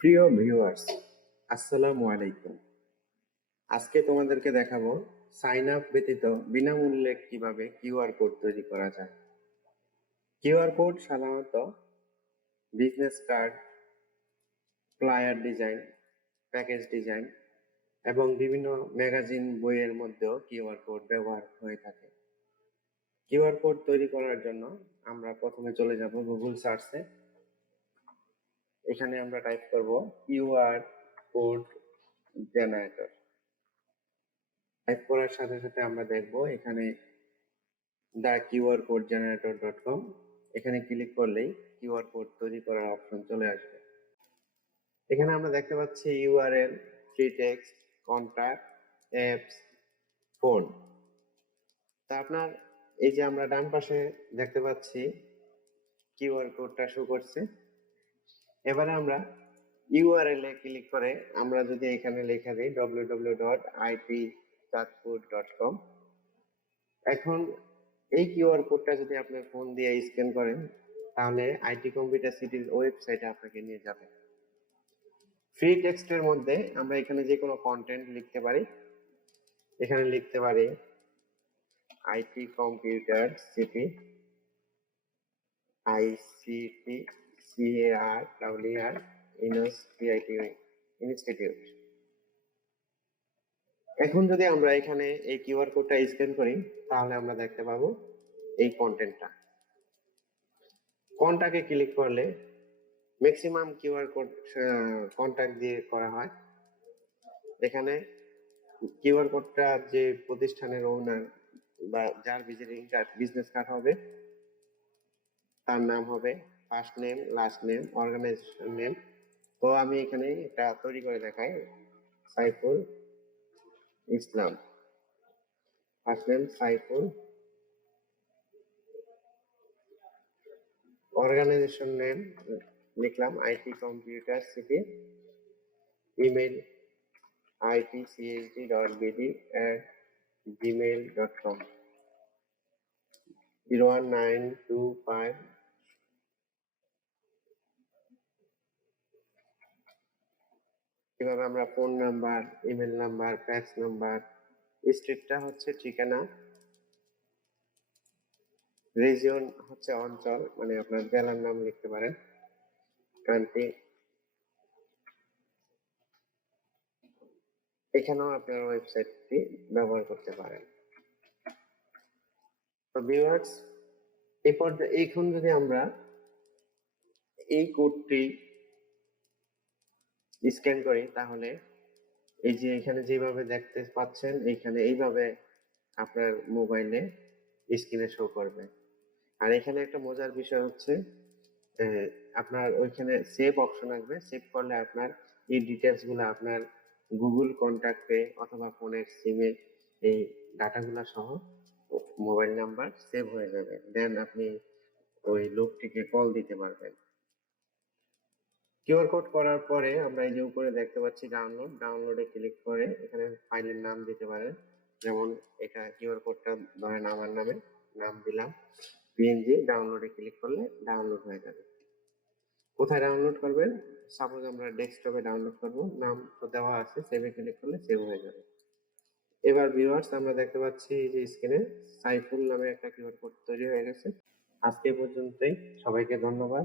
প্রিয় ভিউয়ার্স, আসসালামু আলাইকুম। আজকে তোমাদেরকে দেখাবো সাইন আপ ব্যতীত বিনামূল্যে কিভাবে কিউআর কোড তৈরি করা যায়। কিউআর কোড সাধারণত business card, flyer design, package design এবং বিভিন্ন ম্যাগাজিন বইয়ের মধ্যেও কিউআর কোড ব্যবহার হয়ে থাকে। কিউআর কোড তৈরি করার জন্য আমরা প্রথমে চলে যাব গুগল সার্চে। এখানে আমরা টাইপ করব কিউআর কোড জেনারেটর। টাইপ করার সাথে সাথে আমরা দেখব এখানে দ্য কিউআর কোড জেনারেটর.com। এখানে ক্লিক করলেই কিউআর কোড তৈরি করার অপশন চলে আসবে। এখানে আমরা দেখতে পাচ্ছি URL, free text, contact, apps, phone. তা আপনার এই যে আমরা ডান পাশে দেখতে পাচ্ছি কিউআর কোডটা শো করছে। এবারে আমরা ইউআরএল এ ক্লিক করে আমরা যদি এখানে লেখা দিই www.itchatput.com। এখন এই কিউআর কোডটা যদি আপনি ফোন দিয়ে স্ক্যান করেন তাহলে আইটি কম্পিউটার সিটির ওয়েবসাইটে আপনাকে নিয়ে যাবে। ফ্রি টেক্সটের মধ্যে আমরা এখানে যে কোনো কন্টেন্ট লিখতে পারি। এখানে লিখতে পারি IT computer city, ICT CARER institute. এখন যদি আমরা এখানে এই কিউআর কোডটা স্ক্যান করি তাহলে আমরা দেখতে পাবো এই কন্টেন্টটা। কন্টাক্টে ক্লিক করলে ম্যাক্সিমাম কিউআর কোড কন্টাক্ট দিয়ে করা হয়। এখানে কিউআর কোডটা যে প্রতিষ্ঠানের ওনার বা যার ভিজিটিং কার্ড, বিজনেস কার্ড হবে, তার নাম হবে, first name, last name, organization name. তো আমি এখানে এটা তৈরি করে দেখাই। Saiful Islam, first name Saiful, organization name লিখলাম IT computer city, email itchd.bd@gmail.com 01925। এভাবে আমরা phone number, email number, fax number, স্টেটটা হচ্ছে ঠিকানা, রিজিয়ন হচ্ছে অঞ্চল, মানে আপনার জেলার নাম লিখতে পারেন, কান্ট্রি। এখানেও আপনার ওয়েবসাইটটি ব্যবহার করতে পারেন। তো ভিউয়ার্স, এখন যদি আমরা এই কোডটি স্ক্যান করি তাহলে এই যে এখানে যেভাবে দেখতে পাচ্ছেন এইখানে এইভাবে আপনার মোবাইলে স্ক্রিনে শো করবে। আর এখানে একটা মজার বিষয় হচ্ছে আপনার ওইখানে সেভ অপশন আসবে। সেভ করলে আপনার এই ডিটেলস গুলো আপনার গুগল কন্ট্যাক্টে অথবা ফোনের সিমে এই ডাটাগুলো সহ মোবাইল নাম্বার সেভ হয়ে যাবে। দেন আপনি ওই লোকটিকে কল দিতে পারবেন। কিউআর কোড করার পরে আমরা এই যে উপরে দেখতে পাচ্ছি ডাউনলোডে ক্লিক করে এখানে ফাইলের নাম দিতে পারেন। যেমন এটা কিউআর কোডটা ধরেন আমার নামে নাম দিলাম পিএনজি। ডাউনলোডে ক্লিক করলে ডাউনলোড হয়ে যাবে। কোথায় ডাউনলোড করবেন? সাপোজ আমরা ডেস্কটপে ডাউনলোড করব, নাম তো দেওয়া আছে, সেভে ক্লিক করলে সেভ হয়ে যাবে। এবার ভিউয়ার্স, আমরা দেখতে পাচ্ছি এই যে স্ক্রিনে সাইফুল নামে একটা কিউআর কোড তৈরি হয়ে গেছে। আজকে পর্যন্তই, সবাইকে ধন্যবাদ।